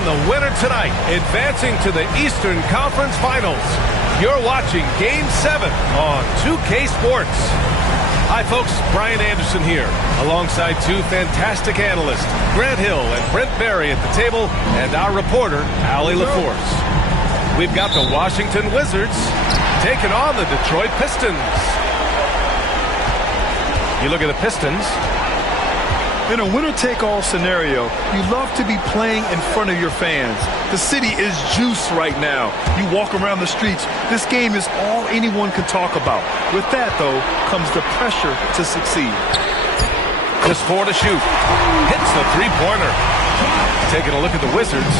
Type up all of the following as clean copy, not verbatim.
And the winner tonight, advancing to the Eastern Conference Finals. You're watching Game 7 on 2K Sports. Hi, folks. Brian Anderson here, alongside two fantastic analysts, Grant Hill and Brent Berry at the table, and our reporter, Allie LaForce. We've got the Washington Wizards taking on the Detroit Pistons. You look at the Pistons. In a winner-take-all scenario, you love to be playing in front of your fans. The city is juiced right now. You walk around the streets. This game is all anyone can talk about. With that, though, comes the pressure to succeed. Just 4 to shoot. Hits the three-pointer. Taking a look at the Wizards.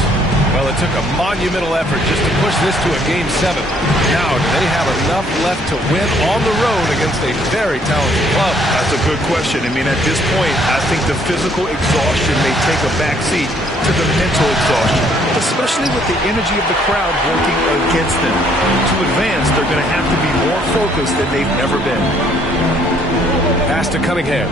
Well, it took a monumental effort just to push this to a Game 7. Now, do they have enough left to win on the road against a very talented club? That's a good question. I mean, at this point, I think the physical exhaustion may take a backseat to the mental exhaustion, especially with the energy of the crowd working against them. To advance, they're going to have to be more focused than they've ever been. Pass to Cunningham.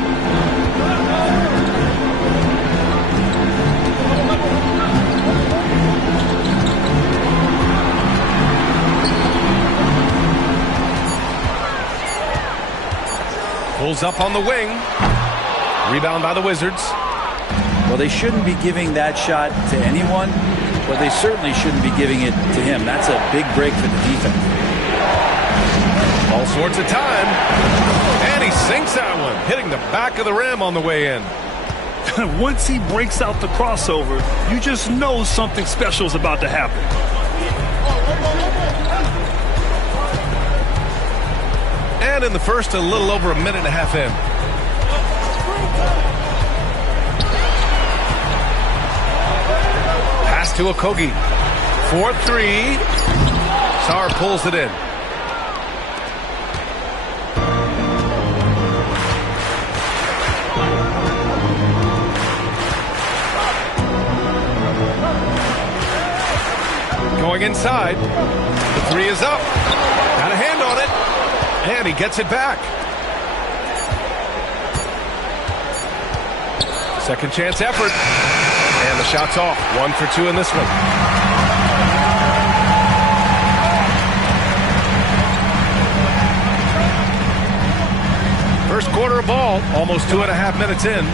Pulls up on the wing. Rebound by the Wizards. Well, they shouldn't be giving that shot to anyone, but they certainly shouldn't be giving it to him. That's a big break for the defense. All sorts of time. And he sinks that one, hitting the back of the rim on the way in. Once he breaks out the crossover, you just know something special is about to happen. And in the first, a little over a minute and a half in. Pass to Okogie. 4-3. Sarr pulls it in. Going inside. The three is up. Got a hand on it. And he gets it back. Second chance effort. And the shot's off. 1 for 2 in this one. First quarter of ball. Almost 2.5 minutes in.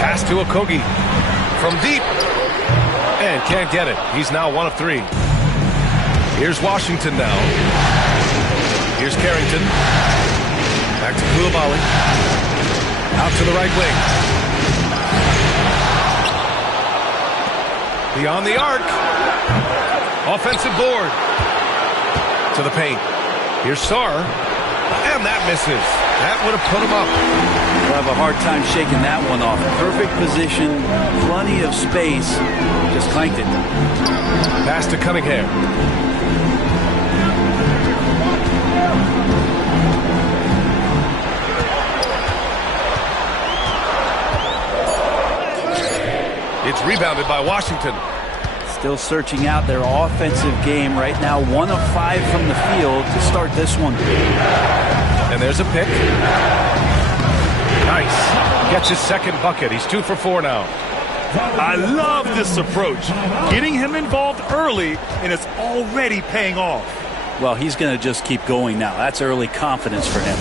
Pass to Okogie. From deep. And can't get it. He's now 1 of 3. Here's Washington now. Here's Carrington. Back to Koulibaly. Out to the right wing. Beyond the arc. Offensive board. To the paint. Here's Sarr. And that misses. That would have put him up. We'll have a hard time shaking that one off. Perfect position. Plenty of space. Just clanked it. Pass to Cunningham. It's rebounded by Washington. Still searching out their offensive game right now. 1 of 5 from the field to start this one. And there's a pick. Nice. Gets his second bucket. He's 2 for 4 now. I love this approach. Getting him involved early, and it's already paying off. Well, he's going to just keep going now. That's early confidence for him.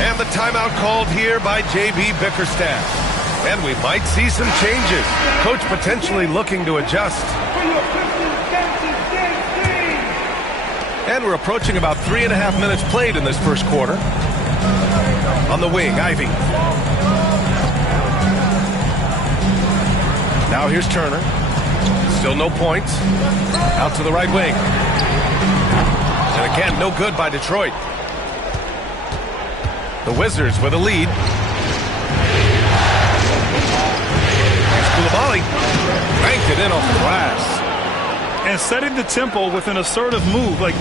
And the timeout called here by J.B. Bickerstaff. And we might see some changes. Coach potentially looking to adjust. And we're approaching about 3.5 minutes played in this first quarter. On the wing, Ivy. Now here's Turner. Still no points. Out to the right wing. And again, no good by Detroit. The Wizards with a lead. Koulibaly banked it in off the glass. And setting the tempo with an assertive move. Like,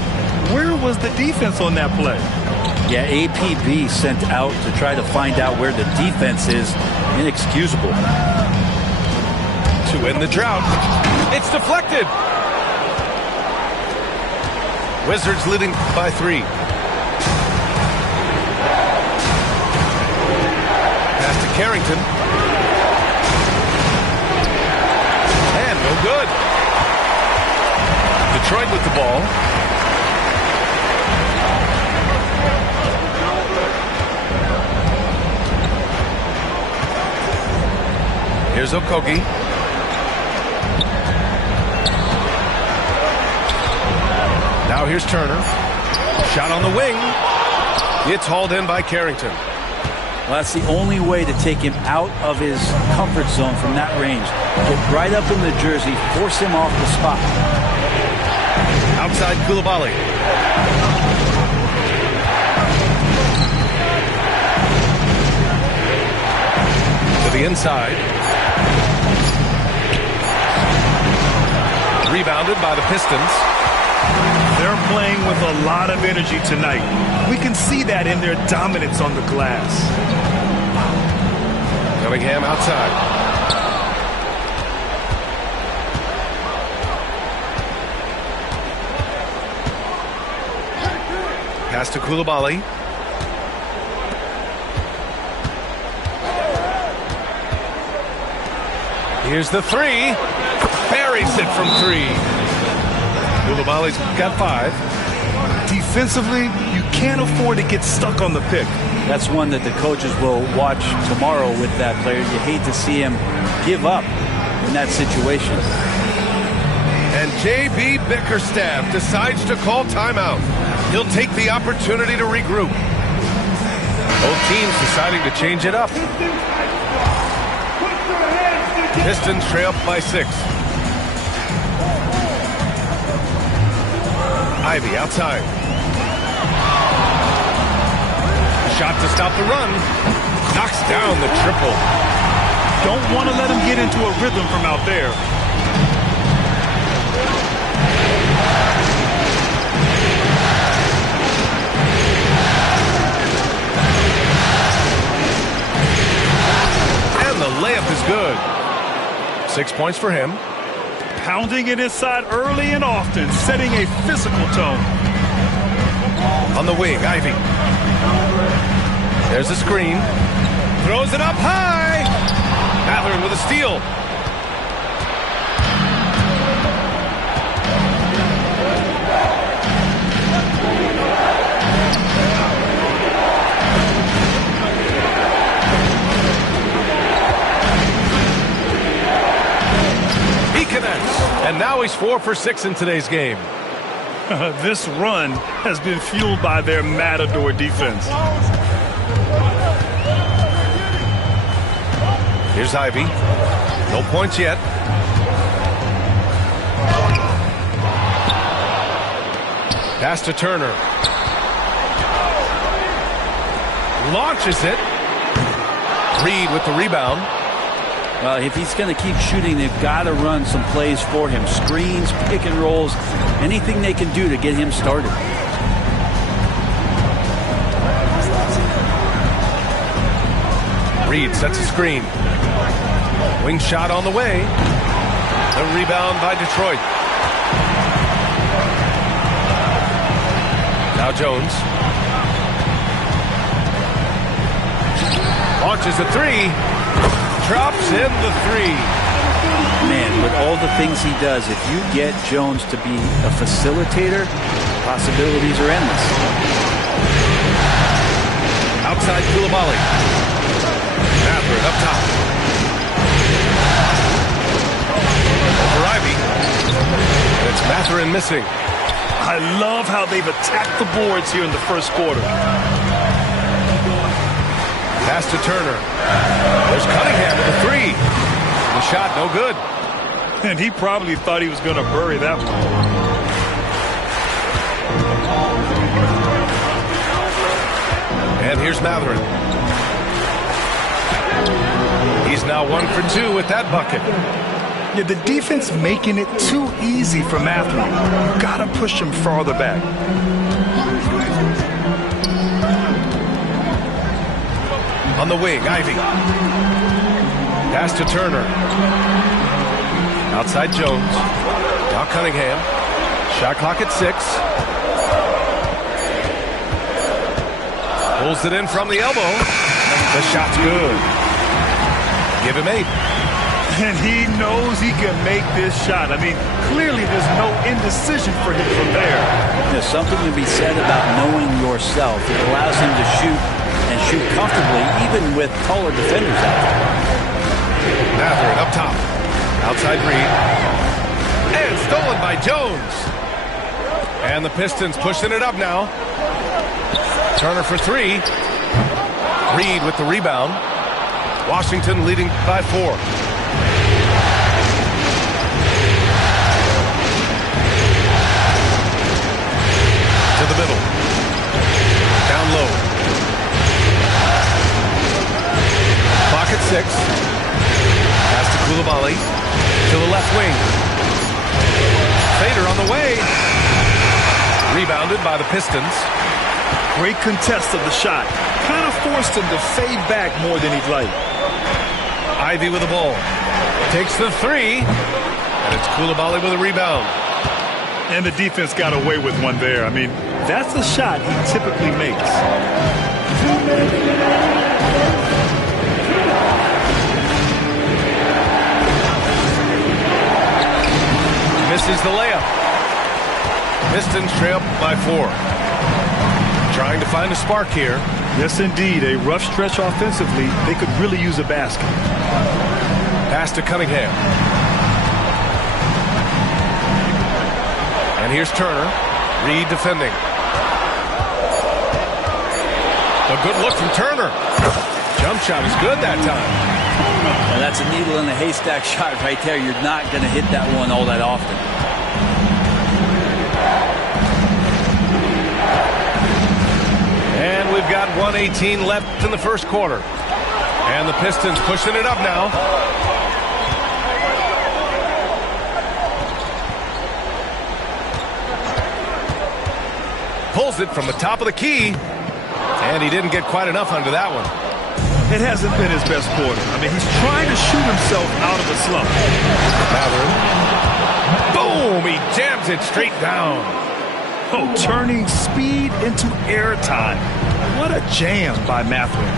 where was the defense on that play? Yeah, APB sent out to try to find out where the defense is. Inexcusable. To end the drought. It's deflected. Wizards leading by 3. Pass to Carrington. Detroit with the ball. Here's Okogie. Now here's Turner. Shot on the wing. It's hauled in by Carrington. Well, that's the only way to take him out of his comfort zone from that range. Get right up in the jersey, force him off the spot. Outside Coulibaly. To the inside. Rebounded by the Pistons. They're playing with a lot of energy tonight. We can see that in their dominance on the glass. Cunningham outside. Pass to Coulibaly. Here's the three. Buries it from three. Coulibaly's got 5. Defensively, you can't afford to get stuck on the pick. That's one that the coaches will watch tomorrow with that player. You hate to see him give up in that situation. And J.B. Bickerstaff decides to call timeout. He'll take the opportunity to regroup. Both teams deciding to change it up. Pistons trail up by 6. Ivy outside. Shot to stop the run. Knocks down the triple. Don't want to let him get into a rhythm from out there. And the layup is good. 6 points for him. Pounding it inside early and often, setting a physical tone. On the wing, Ivy. There's a screen. Throws it up high. Mathurin with a steal. He connects. And now he's 4 for 6 in today's game. This run has been fueled by their Matador defense. Here's Ivy. No points yet. Pass to Turner. Launches it. Reed with the rebound. Well, if he's going to keep shooting, they've got to run some plays for him. Screens, pick and rolls, anything they can do to get him started. Reed sets a screen. Wing shot on the way. The rebound by Detroit. Now Jones. Launches a three. Drops in the three. Man, with all the things he does, if you get Jones to be a facilitator, possibilities are endless. Outside Coulibaly. Mathurin up top. Over Ivy. And it's Mathurin missing. I love how they've attacked the boards here in the first quarter. Pass to Turner. There's Cunningham with a three. The shot no good. And he probably thought he was going to bury that one. And here's Mathurin. He's now 1 for 2 with that bucket. Yeah, the defense making it too easy for Mathurin. You got to push him farther back. On the wing, Ivy. Pass to Turner. Outside Jones. Now Cunningham. Shot clock at 6. Pulls it in from the elbow. The shot's good. Give him 8. And he knows he can make this shot. I mean, clearly there's no indecision for him from there. There's something to be said about knowing yourself. It allows him to shoot and shoot comfortably, even with taller defenders out there. Mathurin up top. Outside Reed. And stolen by Jones. And the Pistons pushing it up now. Turner for three. Reed with the rebound. Washington leading by 4. To the middle. Down low. Clock at 6. Pass to Coulibaly. To the left wing. Fader on the way. Rebounded by the Pistons. Great contest of the shot. Kind of forced him to fade back more than he'd like. Ivy with the ball. Takes the 3. And it's Coulibaly with a rebound. And the defense got away with one there. I mean, that's the shot he typically makes. Misses the layup. Pistons trail by 4. Trying to find a spark here. Yes, indeed. A rough stretch offensively. They could really use a basket. Pass to Cunningham. And here's Turner. Reed defending. A good look from Turner. Jump shot is good that time. Well, that's a needle in the haystack shot right there. You're not going to hit that one all that often. And we've got 1:18 left in the first quarter. And the Pistons pushing it up now. Pulls it from the top of the key. And he didn't get quite enough under that one. It hasn't been his best quarter. I mean, he's trying to shoot himself out of a slump. Mathurin. Boom! He jams it straight down. Oh, turning speed into airtime. What a jam by Mathurin.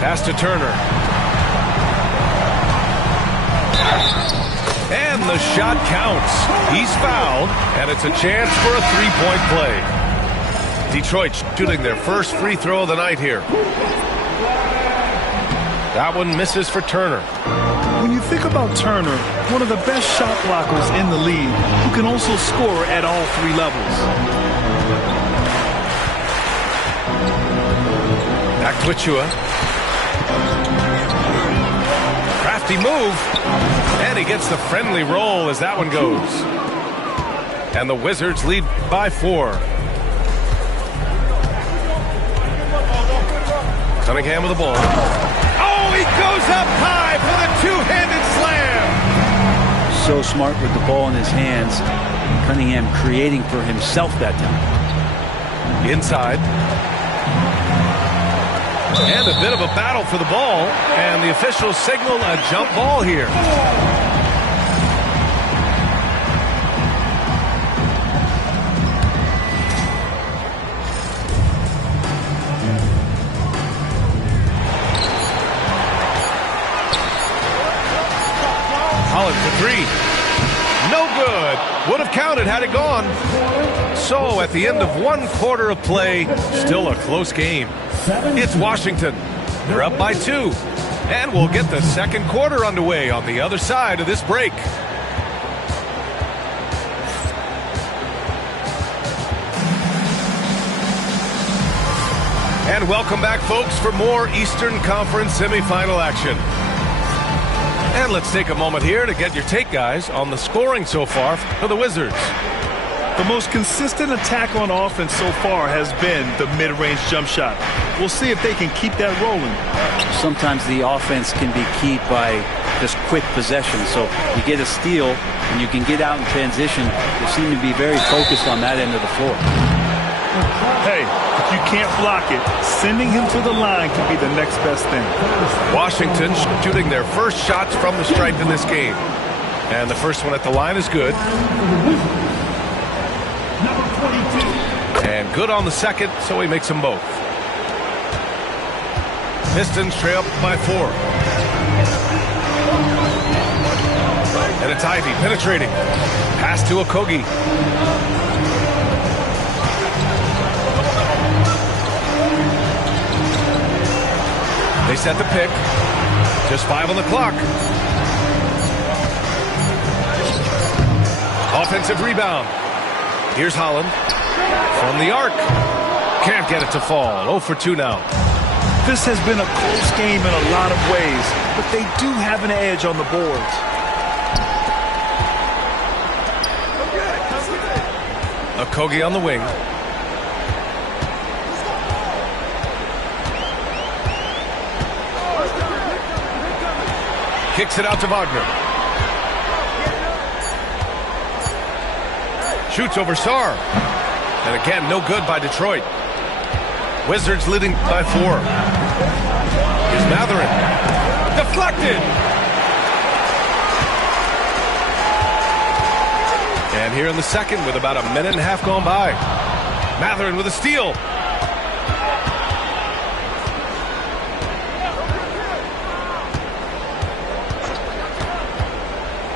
Pass to Turner. And the shot counts. He's fouled, and it's a chance for a three-point play. Detroit shooting their first free throw of the night here. That one misses for Turner. When you think about Turner, one of the best shot blockers in the league, who can also score at all 3 levels. Back to Achua. Crafty move. And he gets the friendly roll as that one goes. And the Wizards lead by 4. Cunningham with the ball. Oh, he goes up high for the two-handed slam. So smart with the ball in his hands. Cunningham creating for himself that time. Inside. And a bit of a battle for the ball. And the officials signal a jump ball here. Holland for 3. No good. Would have counted had it gone. So at the end of 1 quarter of play, still a close game. It's Washington. They're up by 2. And we'll get the second quarter underway on the other side of this break. And welcome back, folks, for more Eastern Conference semifinal action. And let's take a moment here to get your take, guys, on the scoring so far for the Wizards. The most consistent attack on offense so far has been the mid-range jump shot. We'll see if they can keep that rolling. Sometimes the offense can be keyed by just quick possession. So you get a steal and you can get out in transition. They seem to be very focused on that end of the floor. Hey, if you can't block it, sending him to the line can be the next best thing. Washington shooting their first shots from the stripe in this game. And the first one at the line is good. And good on the second, so he makes them both. Pistons trail by 4. And it's Ivy penetrating. Pass to Okogie. They set the pick. Just 5 on the clock. Offensive rebound. Here's Holland. From the arc. Can't get it to fall. 0 for 2 now. This has been a close game in a lot of ways, but they do have an edge on the boards. Okogie on the wing. Kicks it out to Wagner. Shoots over Sarr. And again, no good by Detroit. Wizards leading by 4. Here's Mathurin. Deflected. And here in the second with about a minute and a half gone by. Mathurin with a steal.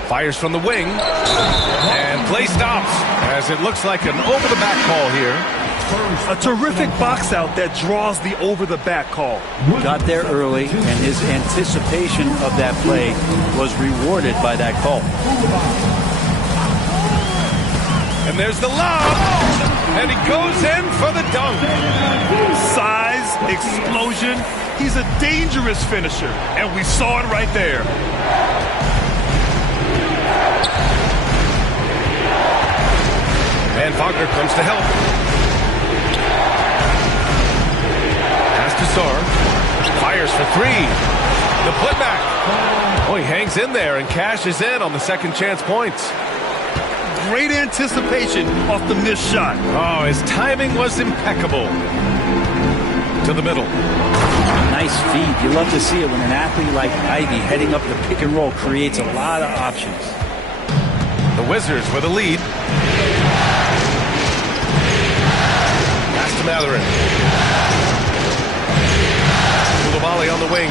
Fires from the wing. And play stops as it looks like an over-the-back call here. A terrific box out that draws the over-the-back call. Got there early, and his anticipation of that play was rewarded by that call. And there's the lob, and he goes in for the dunk. Size, explosion. He's a dangerous finisher, and we saw it right there. And Wagner comes to help. Pass to Sarr. Fires for 3. The putback. Oh, he hangs in there and cashes in on the second chance points. Great anticipation off the missed shot. Oh, his timing was impeccable. To the middle. Nice feed. You love to see it when an athlete like Ivy heading up the pick and roll creates a lot of options. The Wizards with a lead. Pass to Mathurin. Koulibaly on the wing.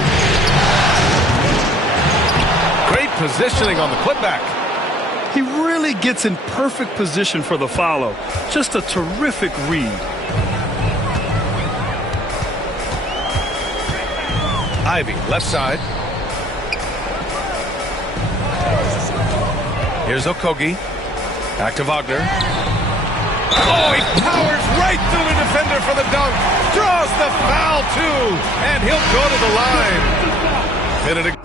Great positioning on the putback. He really gets in perfect position for the follow. Just a terrific read. Ivy, left side. Here's Okogie. Back to Wagner. Oh, he powers right through the defender for the dunk. Draws the foul, too. And he'll go to the line. Hit it again.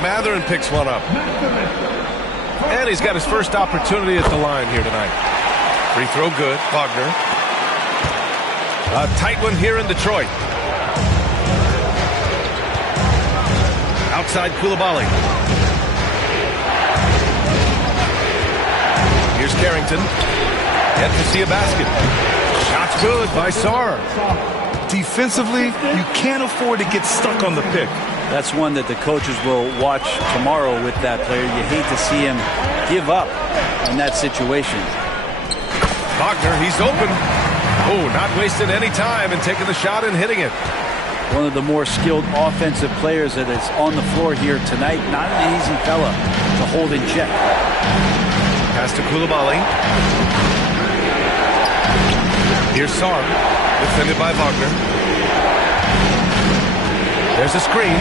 Mathurin picks one up. And he's got his first opportunity at the line here tonight. Free throw good. Wagner. A tight one here in Detroit. Outside Koulibaly. Here's Carrington. Yet to see a basket. Shot's good by Sarr. Defensively, you can't afford to get stuck on the pick. That's one that the coaches will watch tomorrow with that player. You hate to see him give up in that situation. Wagner, he's open. Oh, not wasting any time and taking the shot and hitting it. One of the more skilled offensive players that is on the floor here tonight. Not an easy fella to hold in check. Pass to Koulibaly. Here's Sarr, defended by Wagner. There's a screen.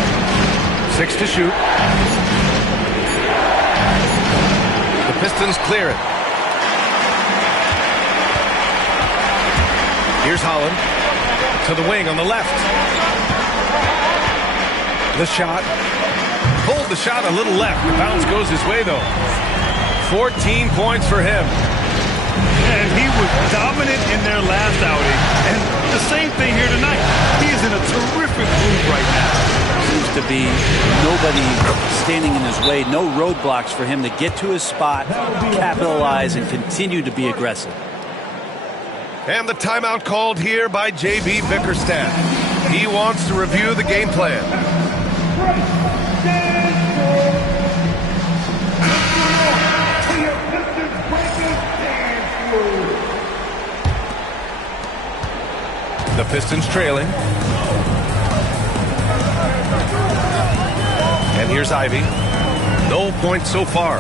6 to shoot. The Pistons clear it. Here's Holland to the wing on the left. The shot. Pulled the shot a little left. The bounce goes his way, though. 14 points for him. And he was dominant in their last outing. And the same thing here tonight. He is in a terrific groove right now. Seems to be nobody standing in his way. No roadblocks for him to get to his spot, capitalize, and continue to be aggressive. And the timeout called here by J.B. Bickerstaff. He wants to review the game plan. The Pistons trailing. And here's Ivy. No points so far.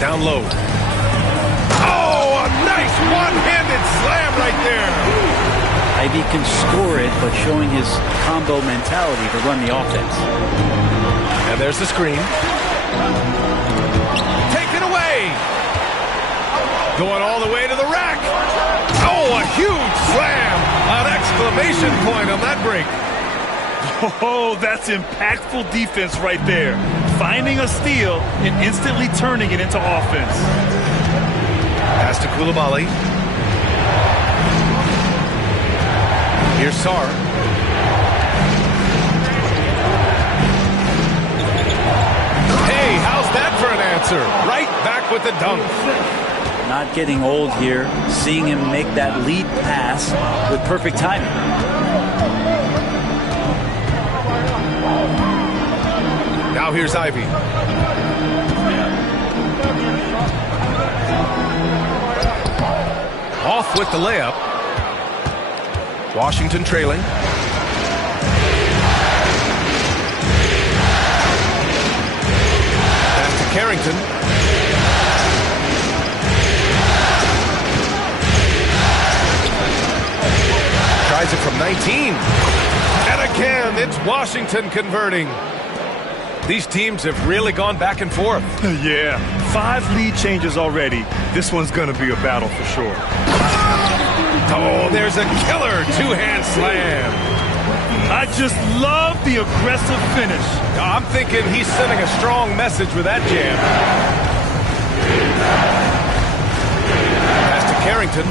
Down low. Oh, a nice one-handed slam right there. Ivy can score it, but showing his combo mentality to run the offense. And there's the screen. Taken away. Going all the way to the rack. Oh, a huge slam. An exclamation point on that break. Oh, that's impactful defense right there. Finding a steal and instantly turning it into offense. Pass to Coulibaly. Here's Sarr. Hey, how's that for an answer? Right back with the dunk. Not getting old here. Seeing him make that lead pass with perfect timing. Now here's Ivy. Off with the layup. Washington trailing. Pass to Carrington. Tries it from 19. And again, it's Washington converting. These teams have really gone back and forth. Yeah, 5 lead changes already. This one's going to be a battle for sure. Oh, there's a killer two-hand slam. I just love the aggressive finish. I'm thinking he's sending a strong message with that jam. Pass to Carrington.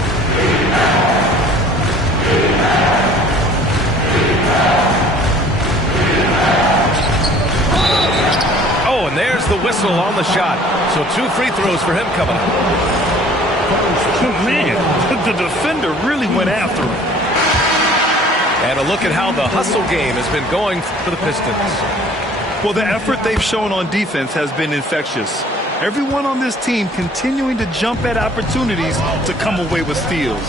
Oh, and there's the whistle on the shot. So 2 free throws for him coming up. Man, the defender really went after him. And a look at how the hustle game has been going for the Pistons. Well, the effort they've shown on defense has been infectious. Everyone on this team continuing to jump at opportunities to come away with steals.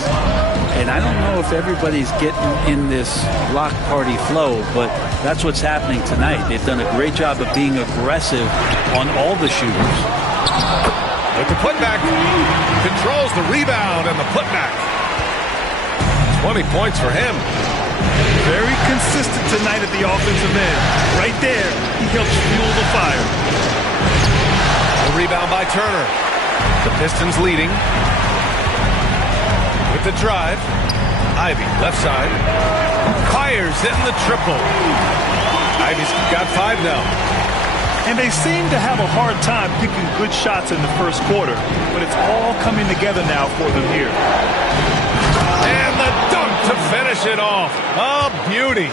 And I don't know if everybody's getting in this block party flow, but that's what's happening tonight. They've done a great job of being aggressive on all the shooters. With the putback, controls the rebound and the putback. 20 points for him. Very consistent tonight at the offensive end. Right there, he helps fuel the fire. The rebound by Turner. The Pistons leading. With the drive, Ivy, left side. Fires in the triple. Ivy's got 5 now. And they seem to have a hard time picking good shots in the first quarter, but it's all coming together now for them here. And the dunk to finish it off. A beauty.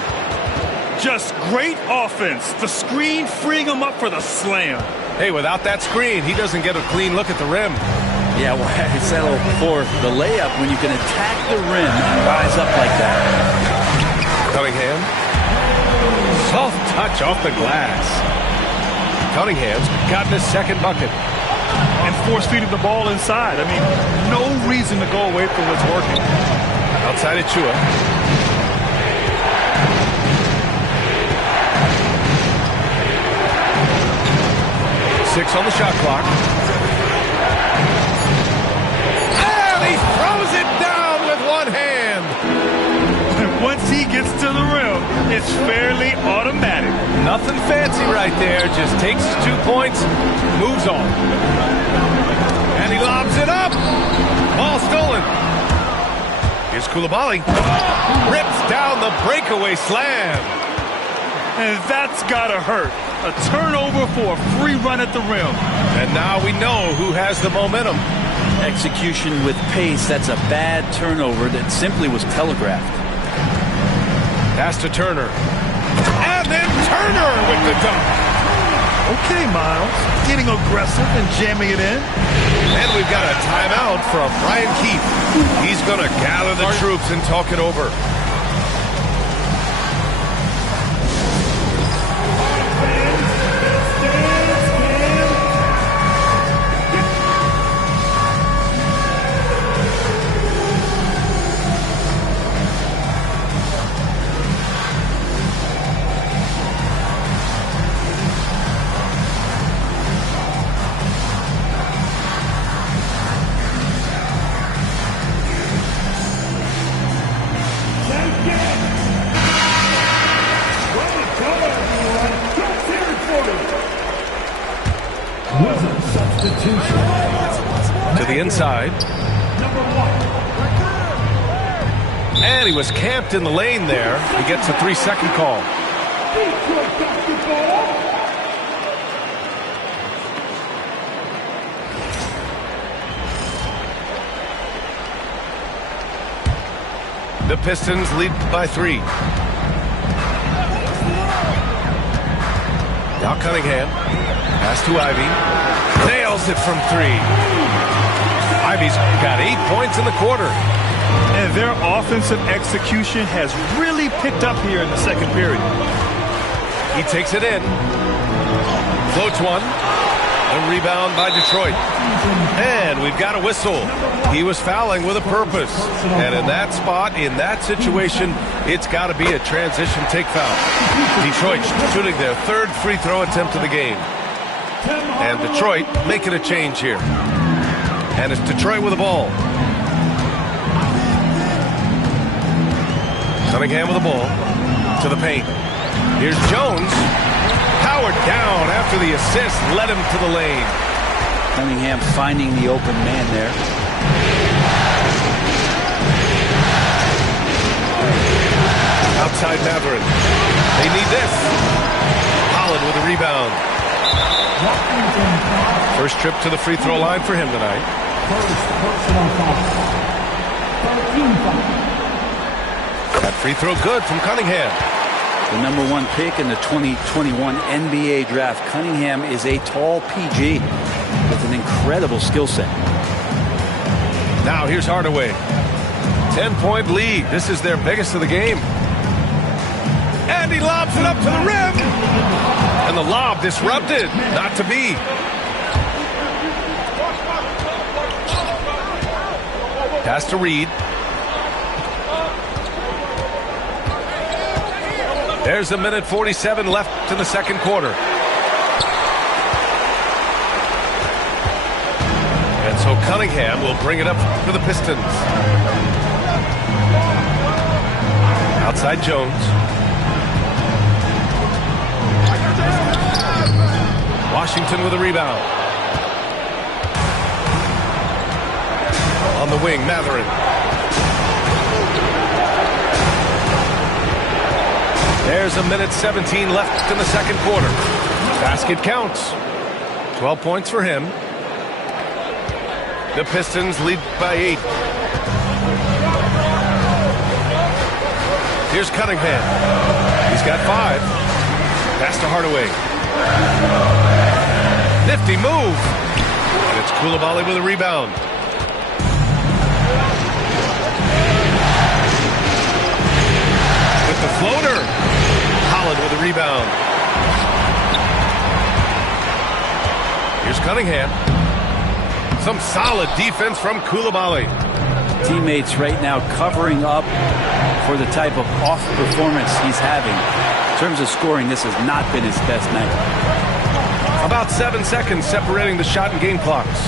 Just great offense. The screen freeing him up for the slam. Hey, without that screen, he doesn't get a clean look at the rim. Yeah, well, I settled for the layup when you can attack the rim and rise up like that. Cunningham. Soft touch off the glass. Cunningham's gotten his second bucket. And force-feeding the ball inside. I mean, no reason to go away from what's working. Outside Achua. 6 on the shot clock. And he throws it down with one hand. And once he gets to the rim, it's fairly automatic. Nothing fancy right there. Just takes his 2 points, moves on. And he lobs it up. Ball stolen. Here's Coulibaly. Rips down the breakaway slam. And that's gotta hurt. A turnover for a free run at the rim. And now we know who has the momentum. Execution with pace, that's a bad turnover that simply was telegraphed. Pass to Turner. And then Turner with the dunk. Okay, Miles. Getting aggressive and jamming it in. And we've got a timeout from Brian Keith. He's going to gather the troops and talk it over. To the inside. And he was camped in the lane there. He gets a 3-second call. The Pistons lead by 3. Now Cunningham. Pass to Ivy. Nails it from 3. Ivy's got 8 points in the quarter. And their offensive execution has really picked up here in the second period. He takes it in. Floats one. A rebound by Detroit. And we've got a whistle. He was fouling with a purpose. And in that spot, in that situation, it's got to be a transition take foul. Detroit shooting their 3rd free throw attempt of the game. And Detroit making a change here. And it's Detroit with the ball. Cunningham with the ball. To the paint. Here's Jones. Howard down after the assist. Led him to the lane. Cunningham finding the open man there. Outside Matherin. They need this. Holland with a rebound. First trip to the free throw line for him tonight. That free throw good from Cunningham. The #1 pick in the 2021 NBA draft. Cunningham is a tall PG with an incredible skill set. Now here's Hardaway. 10-point lead. This is their biggest of the game. And he lobs it up to the rim. And the lob disrupted. Not to be. Pass to Reed. There's a minute 47 left in the second quarter. And so Cunningham will bring it up for the Pistons. Outside Jones. Washington with a rebound. On the wing, Matherin. There's a minute 17 left in the second quarter. Basket counts. 12 points for him. The Pistons lead by 8. Here's Cunningham. He's got 5. Pass to Hardaway. Nifty move. And it's Coulibaly with a rebound. With the floater. Holland with a rebound. Here's Cunningham. Some solid defense from Coulibaly. Teammates right now covering up for the type of off performance he's having. In terms of scoring, this has not been his best night. About 7 seconds separating the shot and game clocks.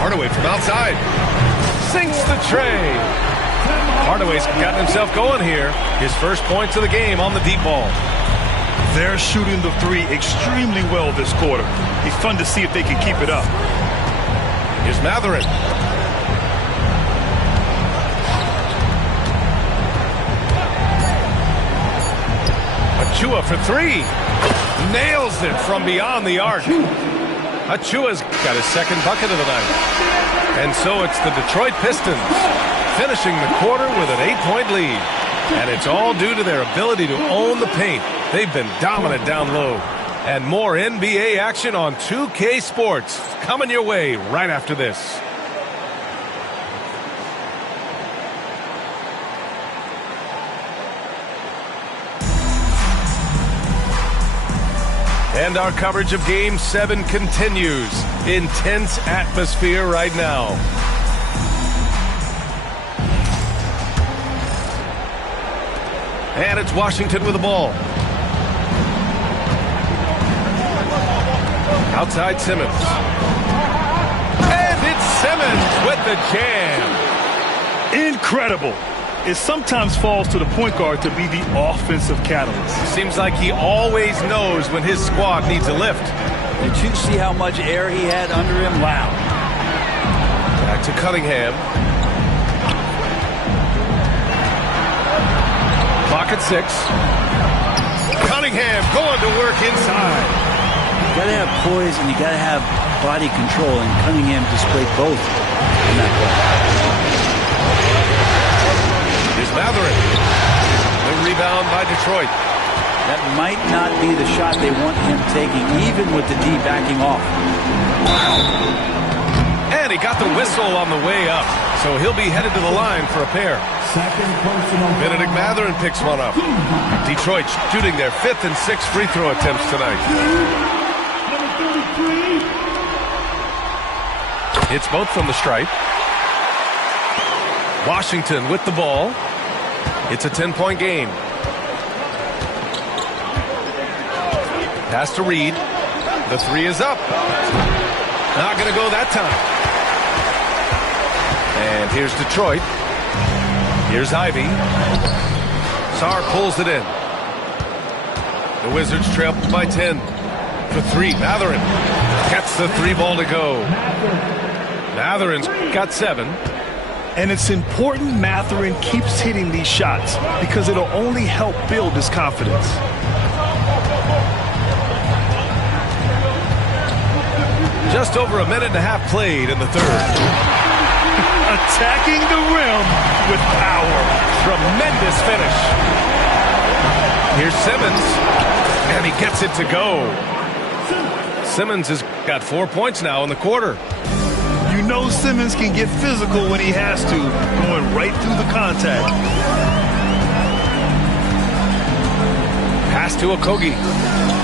Hardaway from outside. Sinks the tray. Hardaway's gotten himself going here. His first points of the game on the deep ball. They're shooting the 3 extremely well this quarter. Be fun to see if they can keep it up. Here's Matherin. Achua for 3. Nails it from beyond the arc. Achua's got his second bucket of the night. And so it's the Detroit Pistons finishing the quarter with an 8-point lead. And it's all due to their ability to own the paint. They've been dominant down low. And more NBA action on 2K Sports coming your way right after this. And our coverage of Game 7 continues. Intense atmosphere right now. And it's Washington with the ball. Outside Simmons. And it's Simmons with the jam. Incredible. it sometimes falls to the point guard to be the offensive catalyst. Seems like he always knows when his squad needs a lift. Did you see how much air he had under him? Wow. Back to Cunningham. Clock at 6. Cunningham going to work inside. You got to have poise and you got to have body control, and Cunningham displayed both in that play. Here's Matherin. The rebound by Detroit. That might not be the shot they want him taking, even with the D backing off. And he got the whistle on the way up, so he'll be headed to the line for a pair. Benedict Matherin picks one up. Detroit shooting their 5th and 6th free throw attempts tonight. It's both from the stripe. Washington with the ball. It's a 10-point game. Pass to Reed. The 3 is up. Not going to go that time. And here's Detroit. Here's Ivy. Sarr pulls it in. The Wizards trail by 10. For 3, Matherin gets the 3 ball to go. Matherin's got 7. And it's important Matherin keeps hitting these shots because it'll only help build his confidence. Just over a minute and a half played in the 3rd. Attacking the rim with power. Tremendous finish. Here's Simmons, and he gets it to go. Simmons has got 4 points now in the quarter. You know Simmons can get physical when he has to, going right through the contact. Pass to Okogie.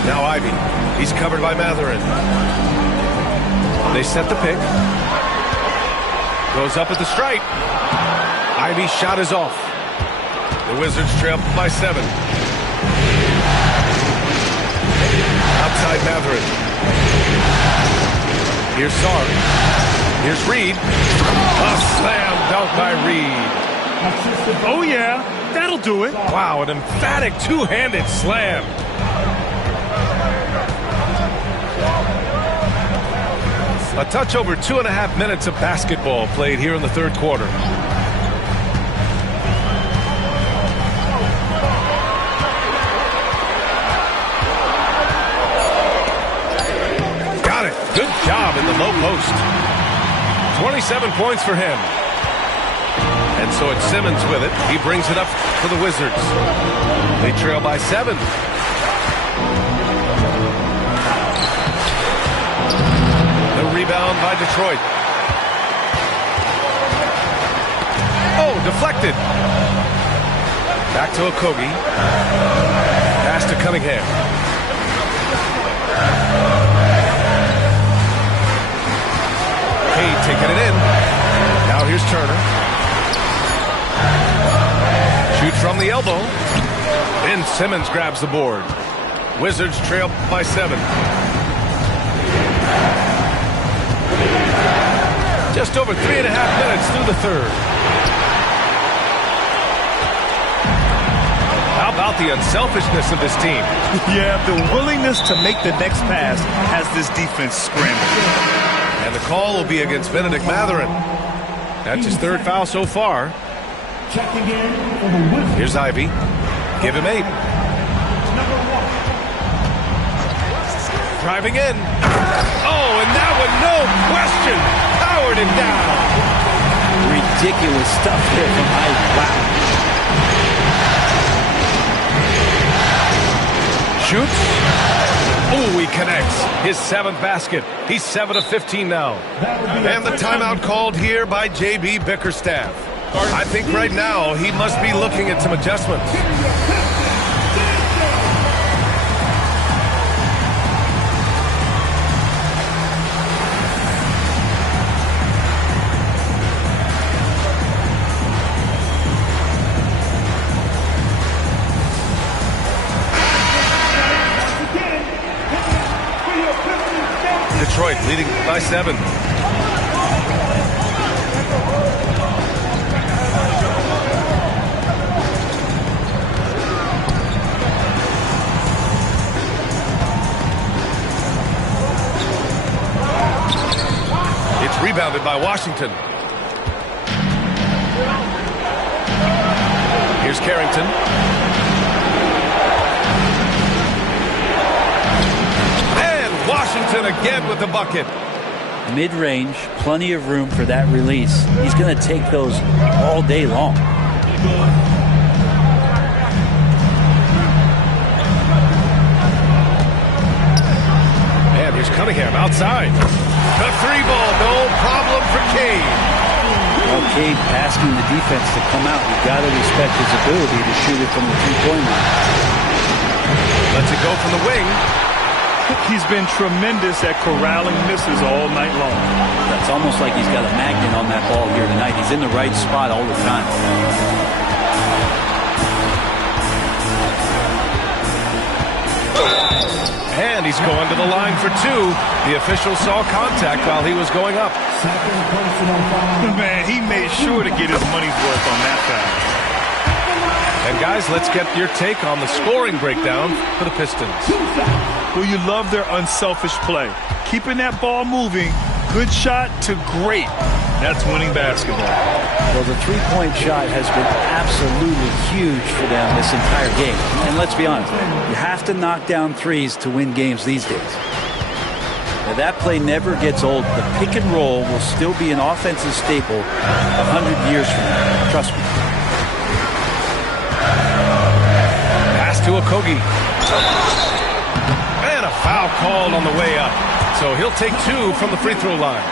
Now Ivy. He's covered by Matherin. They set the pick. Goes up at the stripe. Ivy's shot is off. The Wizards trail by 7. Outside Matherin. Here's Sarr. Here's Reed. A slam dunk by Reed. Oh yeah, that'll do it. Wow, an emphatic two-handed slam. A touch over 2.5 minutes of basketball played here in the 3rd quarter. Got it. Good job in the low post. 27 points for him. And so it's Simmons with it. He brings it up for the Wizards. They trail by 7. The rebound by Detroit. Oh, deflected. Back to Okogie. Pass to Cunningham. Cade taking it in. Now here's Turner. Shoots from the elbow. Ben Simmons grabs the board. Wizards trail by 7. Just over 3.5 minutes through the 3rd. How about the unselfishness of this team? Yeah, the willingness to make the next pass has this defense scrambling. And the call will be against Benedict Matherin. That's his 3rd foul so far. Here's Ivy. Give him 8. Driving in. Oh, and that one, no question, powered him down. Ridiculous stuff here from Ivy. Wow. Shoots. Oh, he connects. His 7th basket. He's 7 of 15 now. And the timeout called here by J.B. Bickerstaff. I think right now he must be looking at some adjustments. Detroit leading by 7. Washington. Here's Carrington. And Washington again with the bucket. Mid-range, plenty of room for that release. He's going to take those all day long. And here's Cunningham outside. The three ball, no problem for Cade. Well, Cade asking the defense to come out. You've got to respect his ability to shoot it from the three-point line. Lets it go from the wing. He's been tremendous at corralling misses all night long. It's almost like he's got a magnet on that ball here tonight. He's in the right spot all the time. And he's going to the line for two. The official saw contact while he was going up. Man, he made sure to get his money's worth on that foul. And guys, let's get your take on the scoring breakdown for the Pistons. Well, you love their unselfish play. Keeping that ball moving, good shot to great. That's winning basketball. Well, the three-point shot has been absolutely huge for them this entire game. And let's be honest, you have to knock down threes to win games these days. Now, that play never gets old. The pick and roll will still be an offensive staple 100 years from now. Trust me. Pass to Okogie. And a foul called on the way up. So he'll take two from the free throw line.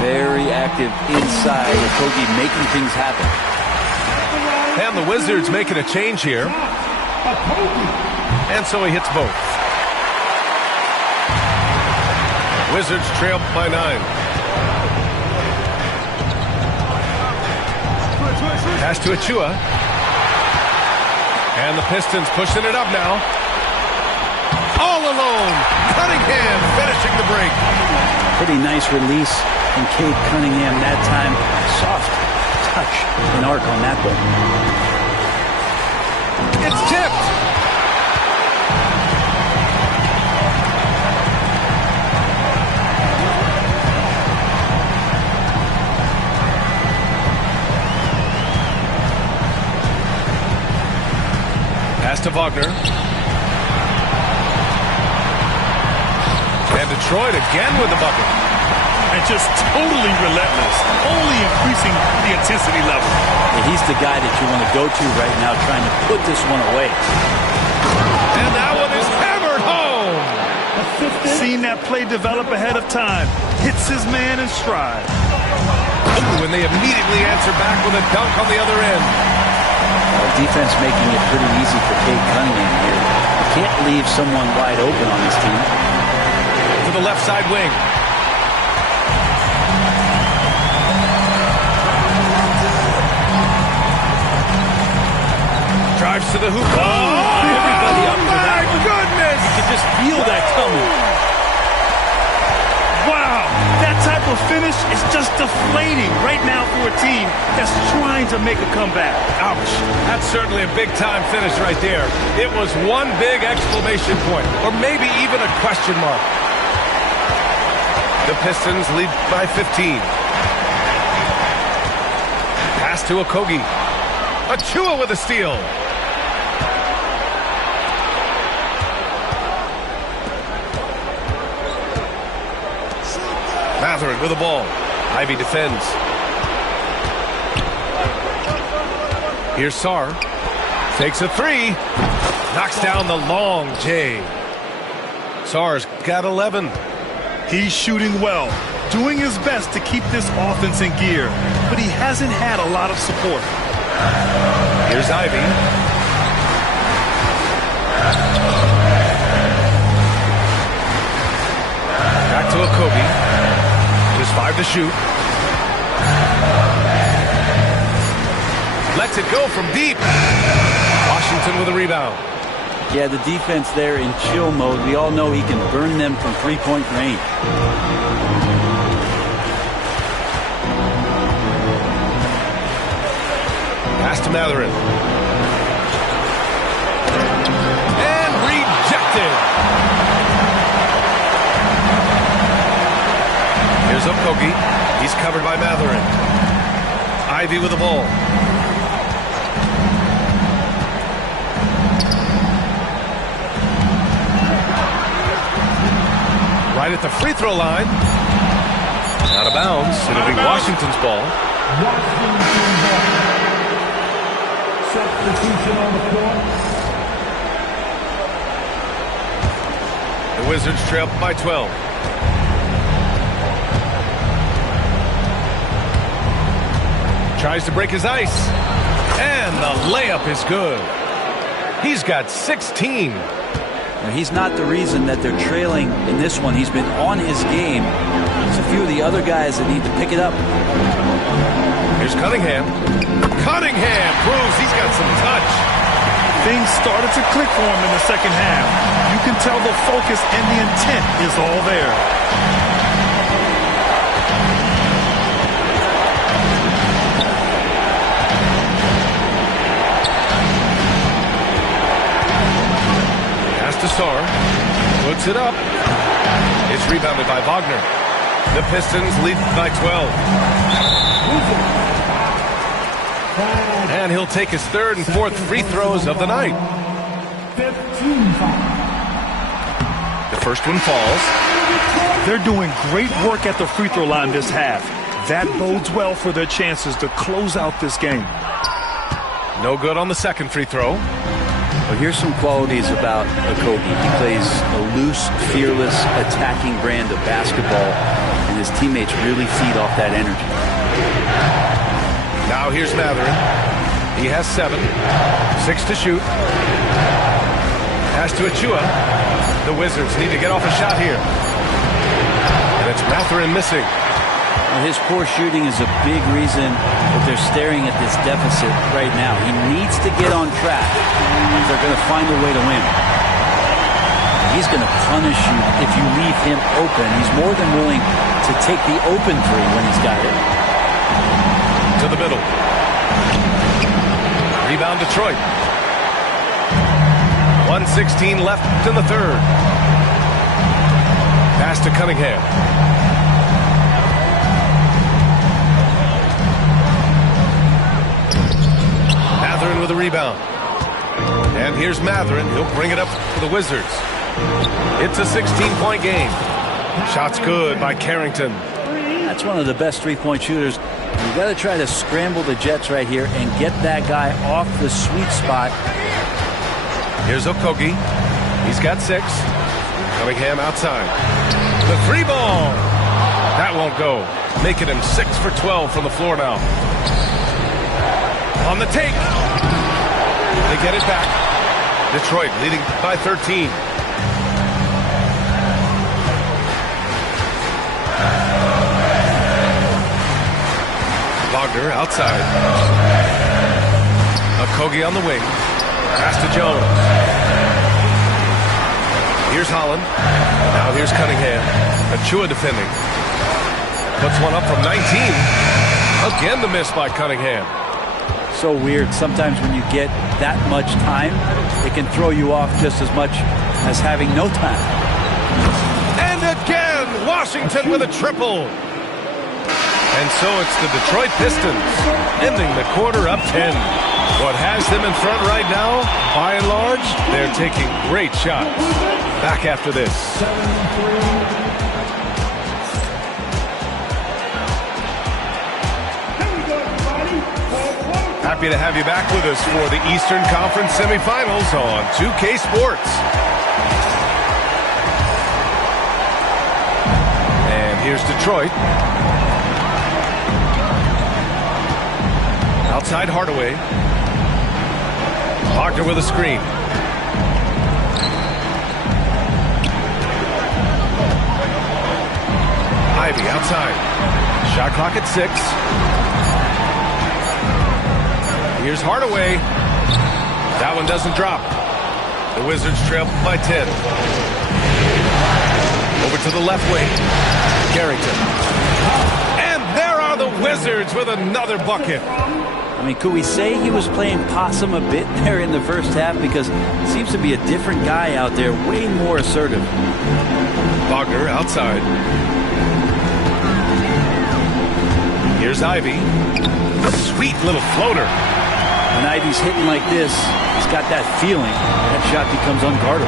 Very active inside. Okogie making things happen. And the Wizards making a change here. And so he hits both. Wizards trail by 9. Pass to Achua. And the Pistons pushing it up now. All alone. Cunningham finishing the break. Pretty nice release from Cade Cunningham that time. Soft touch and arc on that ball. It's tipped. Pass to Wagner. And Detroit again with the bucket. And just totally relentless, only increasing the intensity level. And he's the guy that you want to go to right now trying to put this one away. And that one is hammered home. Seen that play develop ahead of time. Hits his man in stride. Ooh, and they immediately answer back with a dunk on the other end. Defense making it pretty easy for Cade Cunningham here. You can't leave someone wide open on this team. To the left side wing. Drives to the hoop. Everybody up for that one. Goodness! You could just feel that coming. Wow, that type of finish is just deflating right now for a team that's trying to make a comeback. Ouch. That's certainly a big-time finish right there. It was one big exclamation point, or maybe even a question mark. The Pistons lead by 15. Pass to Okogie. Achua with a steal. Matherin with the ball. Ivy defends. Here's Sarr. Takes a three. Knocks down the long J. Sarr's got 11. He's shooting well, doing his best to keep this offense in gear, but he hasn't had a lot of support. Here's Ivy. Back to Okogie. Just 5 to shoot. Lets it go from deep. Washington with a rebound. Yeah, the defense there in chill mode. We all know he can burn them from three-point range. Pass to Matherin. And rejected. Here's Okogie. He's covered by Matherin. Ivy with the ball. Right at the free throw line. Out of bounds. It'll be Washington's ball. Substitution on the court. The Wizards trail by 12. Tries to break his ice. And the layup is good. He's got 16. He's not the reason that they're trailing in this one. He's been on his game. There's a few of the other guys that need to pick it up. Here's Cunningham. Cunningham proves he's got some touch. Things started to click for him in the second half. You can tell the focus and the intent is all there. To Star, puts it up. It's rebounded by Wagner. The Pistons lead by 12. And he'll take his third and fourth free throws of the night. The first one falls. They're doing great work at the free throw line this half. That bodes well for their chances to close out this game. No good on the second free throw. Well, here's some qualities about Okogie. He plays a loose, fearless, attacking brand of basketball, and his teammates really feed off that energy. Now here's Matherin. He has 7. 6 to shoot. Pass to Achua. The Wizards need to get off a shot here. And it's Matherin missing. Well, his poor shooting is a big reason that they're staring at this deficit right now. He needs to get on track if they're going to find a way to win. He's going to punish you if you leave him open. He's more than willing to take the open three when he's got it. To the middle. Rebound Detroit. 1:16 left in the third. Pass to Cunningham. Matherin with a rebound. And here's Matherin. He'll bring it up for the Wizards. It's a 16-point game. Shot's good by Carrington. That's one of the best three-point shooters. You got to try to scramble the Jets right here and get that guy off the sweet spot. Here's Okogie. He's got 6. Cunningham outside. The 3 ball. That won't go. Making him 6 for 12 from the floor now. On the take. They get it back. Detroit leading by 13. Wagner outside. Okogie on the wing. Pass to Jones. Here's Holland. Now here's Cunningham. Achua defending. Puts one up from 19. Again the miss by Cunningham. So weird. Sometimes when you get that much time, it can throw you off just as much as having no time. And again, Washington with a triple. And so it's the Detroit Pistons ending the quarter up 10. What has them in front right now, by and large, they're taking great shots. Back after this. Happy to have you back with us for the Eastern Conference semifinals on 2K Sports. And here's Detroit. Outside Hardaway. Wagner with a screen. Ivy outside. Shot clock at 6. Here's Hardaway. That one doesn't drop. The Wizards trail by 10. Over to the left wing. Carrington. And there are the Wizards with another bucket. I mean, could we say he was playing possum a bit there in the first half? Because it seems to be a different guy out there, way more assertive. Wagner outside. Here's Ivy. Sweet little floater. When Ivy's hitting like this, he's got that feeling. That shot becomes unguardable.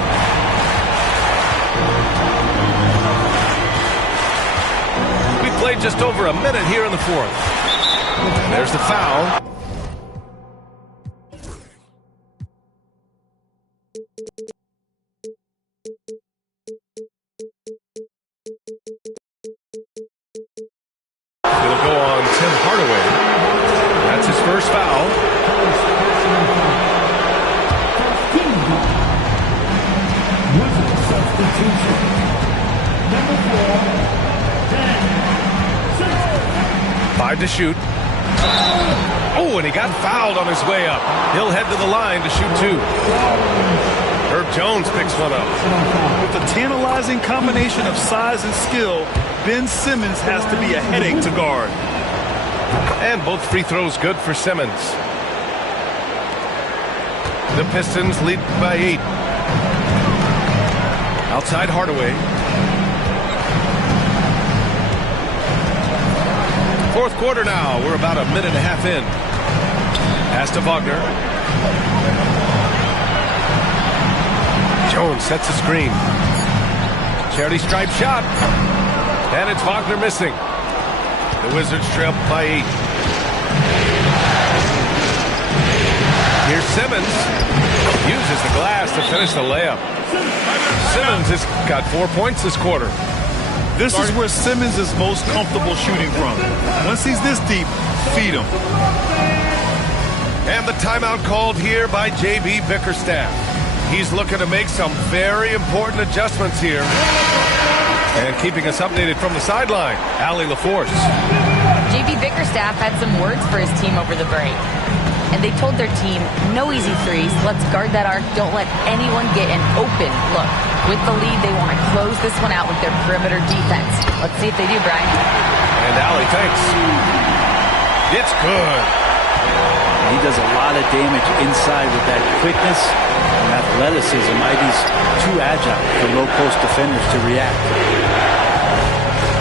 We played just over a minute here in the fourth. And there's the foul. It'll go on Tim Hardaway. That's his first foul. Five to shoot. Oh, and he got fouled on his way up. He'll head to the line to shoot two. Herb Jones picks one up. With a tantalizing combination of size and skill, Ben Simmons has to be a headache to guard. And both free throws good for Simmons. The Pistons lead by 8. Outside Hardaway. Fourth quarter now. We're about a minute and a half in. Pass to Wagner. Jones sets a screen. Charity stripe shot. And it's Wagner missing. The Wizards trail by 8. Here's Simmons. Uses the glass to finish the layup. Simmons has got 4 points this quarter. This is where Simmons is most comfortable shooting from. Once he's this deep, feed him. And the timeout called here by J.B. Bickerstaff. He's looking to make some very important adjustments here. And keeping us updated from the sideline, Allie LaForce. J.B. Bickerstaff had some words for his team over the break. And they told their team, no easy threes. Let's guard that arc. Don't let anyone get an open look. With the lead, they want to close this one out with their perimeter defense. Let's see if they do, Brian. And Allie, thanks. It's good. He does a lot of damage inside with that quickness and athleticism. Ivy's too agile for low-post defenders to react.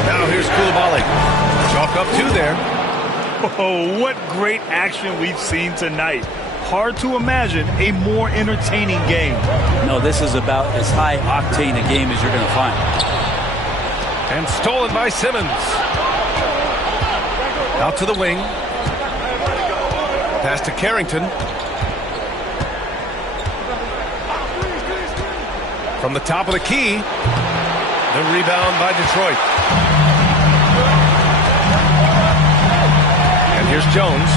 Now here's Coulibaly. Chalk up 2 there. Oh, what great action we've seen tonight. Hard to imagine a more entertaining game. No, this is about as high-octane a game as you're going to find. And stolen by Simmons. Out to the wing. Pass to Carrington. From the top of the key. The rebound by Detroit. And here's Jones.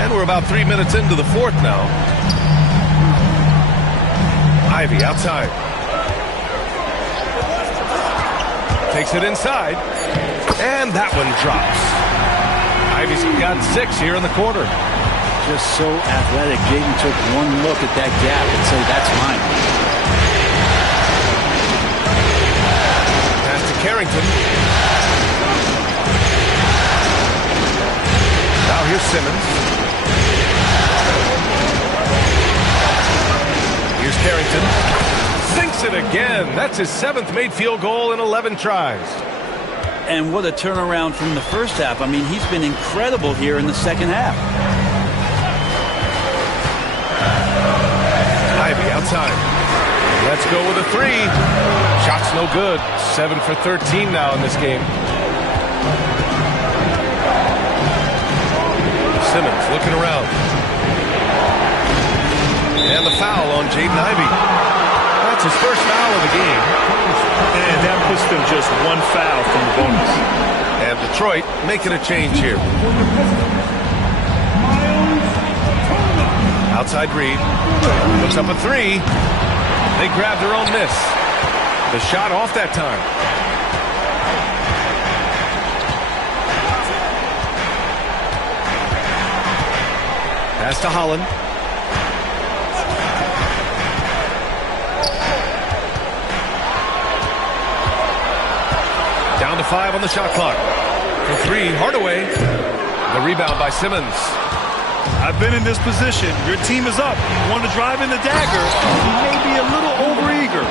And we're about 3 minutes into the fourth now. Ivy outside. Takes it inside. And that one drops. Ivy's got 6 here in the quarter. Just so athletic. Jaden took one look at that gap and said, that's mine. Pass to Carrington. Now here's Simmons. Here's Carrington. Sinks it again. That's his 7th made field goal in 11 tries. And what a turnaround from the first half. I mean, he's been incredible here in the second half. Ivy outside. Let's go with a 3. Shot's no good. 7 for 13 now in this game. Simmons looking around. And the foul on Jaden Ivey. That's his first foul of the game. And that puts them just 1 foul from the bonus. And Detroit making a change here. Outside Reed. Puts up a 3. They grab their own miss. The shot off that time. Pass to Holland. Down to 5 on the shot clock. For 3, Hardaway. The rebound by Simmons. I've been in this position. Your team is up. You want to drive in the dagger. You may be a little overeager.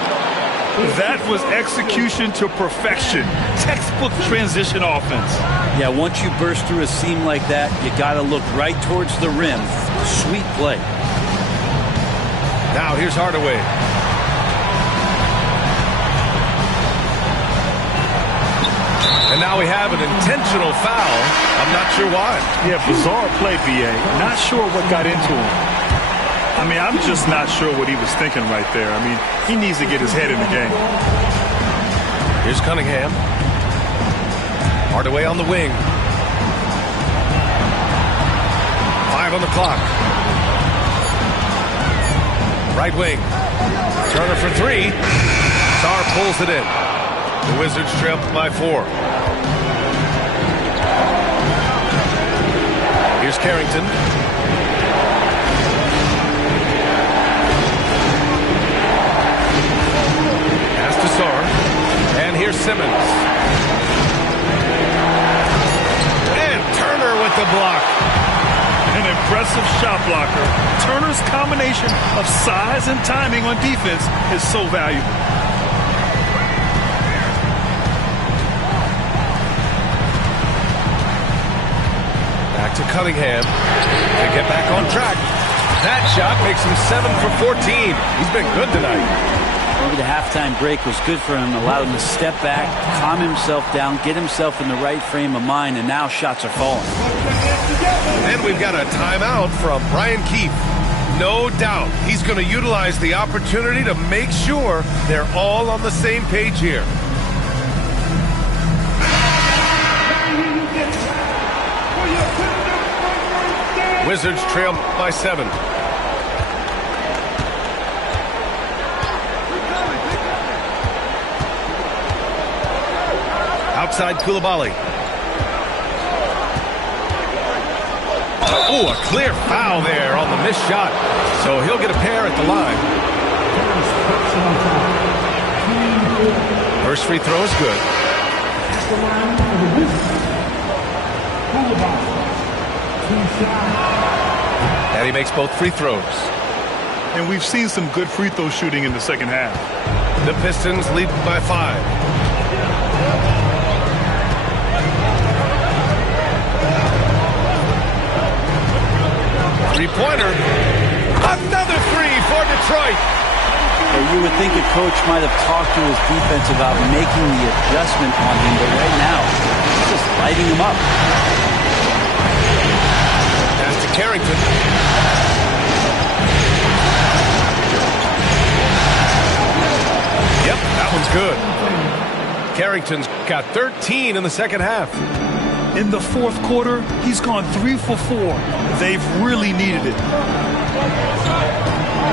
That was execution to perfection. Textbook transition offense. Yeah, once you burst through a seam like that, you got to look right towards the rim. Sweet play. Now here's Hardaway. And now we have an intentional foul. I'm not sure why. Yeah, bizarre play, B.A. Not sure what got into him. I mean, I'm just not sure what he was thinking right there. I mean, he needs to get his head in the game. Here's Cunningham. Hardaway on the wing. 5 on the clock. Right wing. Turner for 3. Sarr pulls it in. The Wizards trail by 4. Here's Carrington. Pass to Sarr. And here's Simmons. And Turner with the block. An impressive shot blocker. Turner's combination of size and timing on defense is so valuable. Back to Cunningham to get back on track. That shot makes him 7 for 14. He's been good tonight. Maybe the halftime break was good for him. Allowed him to step back, calm himself down, get himself in the right frame of mind, and now shots are falling. Then we've got a timeout from Brian Keefe. No doubt he's going to utilize the opportunity to make sure they're all on the same page here. Wizards trail by 7. Outside Koulibaly. Oh, a clear foul there on the missed shot. So he'll get a pair at the line. First free throw is good. And he makes both free throws. And we've seen some good free throw shooting in the second half. The Pistons lead by 5. Three-pointer. Another 3 for Detroit. You would think a coach might have talked to his defense about making the adjustment on him, but right now, he's just lighting him up. Pass to Carrington. Yep, that one's good. Carrington's got 13 in the second half. In the fourth quarter, he's gone 3 for 4. They've really needed it.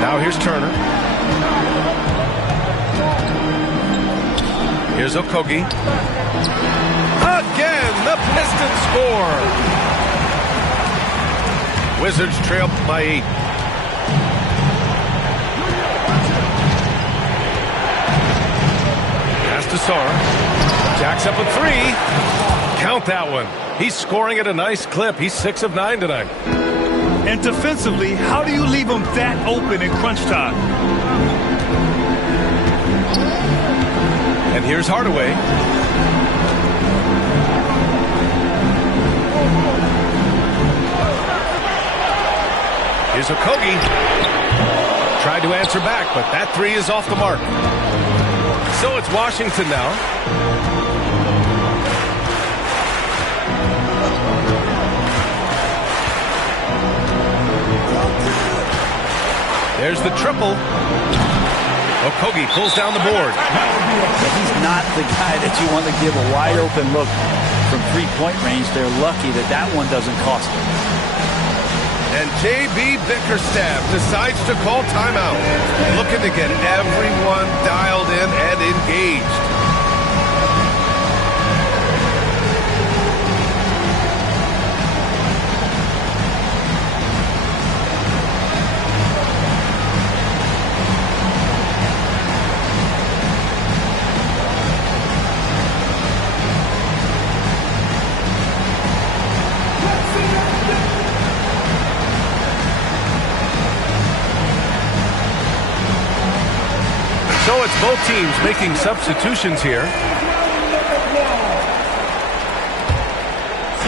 Now here's Turner. Here's Okogie. Again, the Pistons score. Wizards trail by 8. Pass to Sarr. Jacks up a 3. Count that one. He's scoring at a nice clip. He's 6 of 9 tonight. And defensively, how do you leave him that open in crunch time? And here's Hardaway. Here's Okogie. Tried to answer back, but that 3 is off the mark. So it's Washington now. There's the triple. Okogie pulls down the board. He's not the guy that you want to give a wide open look from 3-point range. They're lucky that that one doesn't cost them. And J.B. Bickerstaff decides to call timeout, looking to get everyone dialed in and engaged. So it's both teams making substitutions here.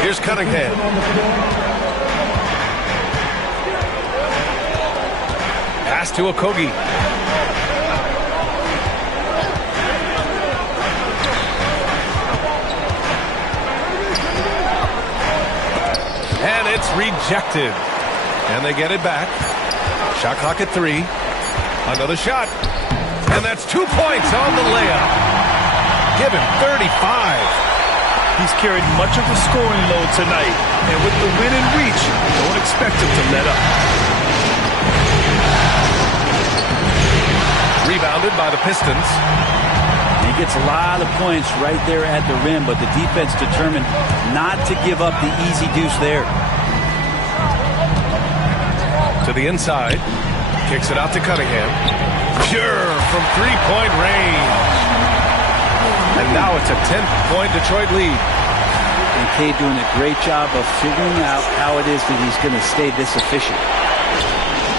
Here's Cunningham. Pass to Okogie. And it's rejected. And they get it back. Shot clock at 3. Another shot. And that's 2 points on the layup. Give him 35. He's carried much of the scoring load tonight. And with the win and reach, don't expect him to let up. Rebounded by the Pistons. He gets a lot of points right there at the rim, but the defense determined not to give up the easy deuce there. To the inside. Kicks it out to Cunningham. Pure from three-point range. And now it's a 10-point Detroit lead. And Cade doing a great job of figuring out how it is that he's going to stay this efficient.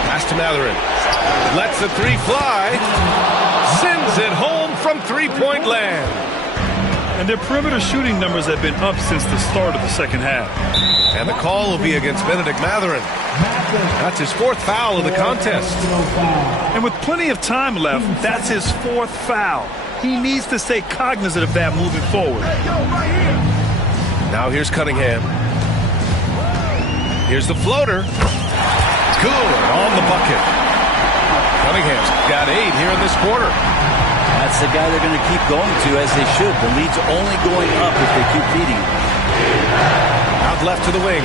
Pass to Mathurin. Lets the three fly. Sends it home from three-point land. And their perimeter shooting numbers have been up since the start of the second half. And the call will be against Benedict Mathurin. That's his 4th foul of the contest. And with plenty of time left, that's his 4th foul. He needs to stay cognizant of that moving forward. Now here's Cunningham. Here's the floater. Good on the bucket. Cunningham's got 8 here in this quarter. That's the guy they're going to keep going to, as they should. The lead's only going up if they keep feeding him. Out left to the wing.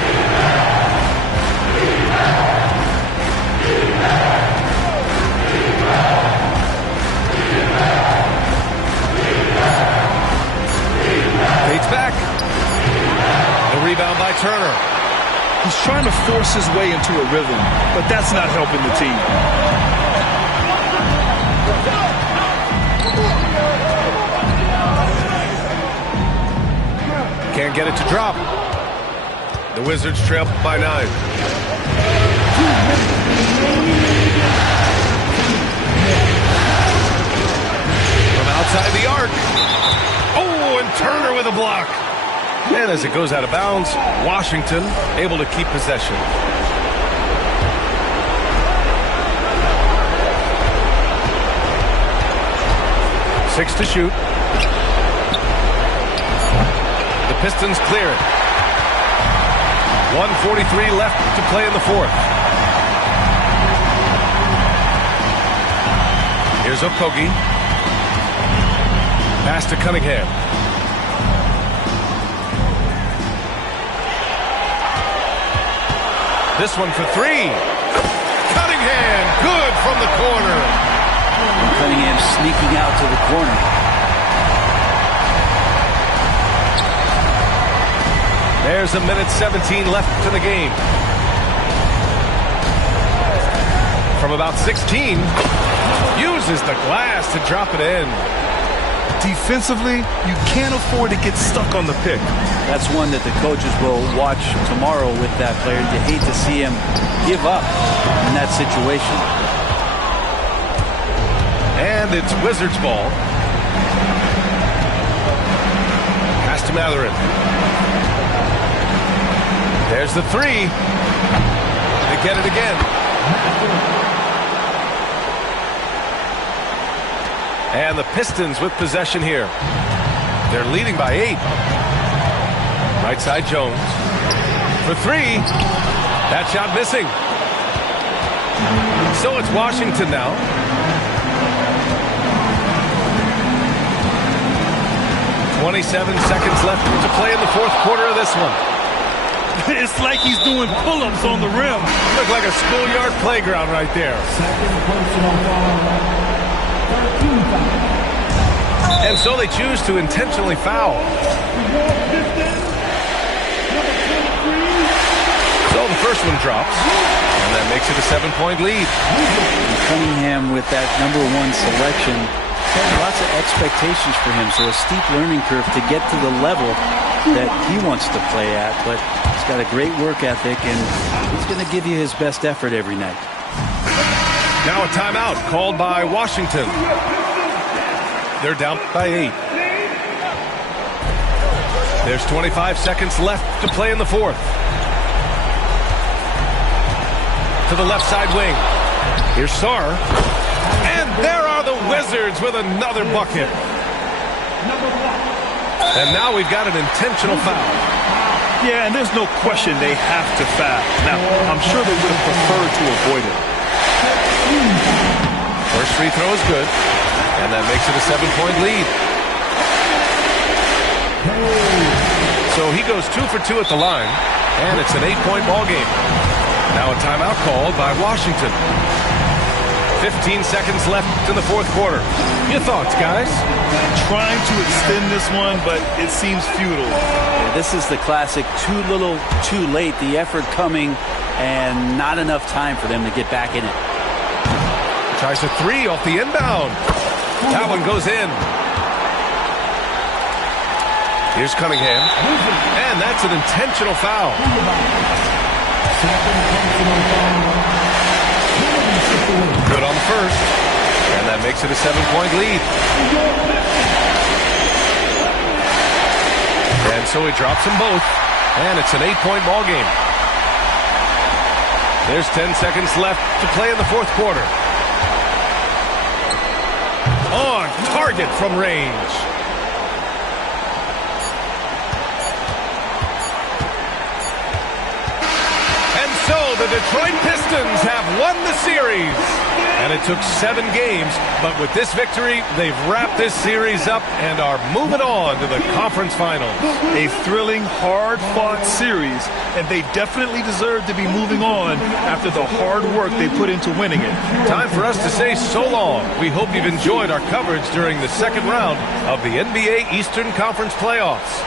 Fades back. The rebound by Turner. He's trying to force his way into a rhythm, but that's not helping the team. Can't get it to drop. The Wizards trail by 9. From outside the arc. Oh, and Turner with a block. And as it goes out of bounds, Washington able to keep possession. Six to shoot. The Pistons clear it. 1:43 left to play in the 4th. Here's Okogie. Pass to Cunningham. This one for 3. Cunningham, good from the corner. And Cunningham sneaking out to the corner. There's 1:17 left to the game. From about 16, uses the glass to drop it in. Defensively, you can't afford to get stuck on the pick. That's one that the coaches will watch tomorrow with that player. You hate to see him give up in that situation. And it's Wizards ball. Pass to Mathurin. There's the 3. They get it again. And the Pistons with possession here. They're leading by 8. Right side Jones. For 3. That shot missing. So it's Washington now. .27 seconds left to play in the 4th quarter of this one. It's like he's doing pull-ups on the rim. Look like a schoolyard playground right there. And so they choose to intentionally foul. So the first one drops, and that makes it a 7-point lead. And Cunningham with that #1 selection. Lots of expectations for him, so a steep learning curve to get to the level that he wants to play at, but he's got a great work ethic, and he's going to give you his best effort every night. Now a timeout called by Washington. They're down by 8. There's 25 seconds left to play in the fourth. To the left side wing. Here's Sarr. And there are the Wizards with another bucket. And now we've got an intentional foul. Yeah, and there's no question they have to foul. Now, I'm sure they would have preferred to avoid it. First free throw is good, and that makes it a 7-point lead. So he goes 2 for 2 at the line, and it's an 8-point ball game. Now a timeout called by Washington. 15 seconds left in the fourth quarter. Your thoughts, guys? Trying to extend this one, but it seems futile. Yeah, this is the classic too little, too late. The effort coming and not enough time for them to get back in it. Tries a 3 off the inbound. That one goes in. Here's Cunningham. And that's an intentional foul. Good on the first. And that makes it a 7-point lead. And so he drops them both. And it's an 8-point ball game. There's 10 seconds left to play in the fourth quarter. On target from range. And so the Detroit Pistons have won the series. And it took 7 games, but with this victory, they've wrapped this series up and are moving on to the conference finals. A thrilling, hard-fought series, and they definitely deserve to be moving on after the hard work they put into winning it. Time for us to say so long. We hope you've enjoyed our coverage during the second round of the NBA Eastern Conference playoffs.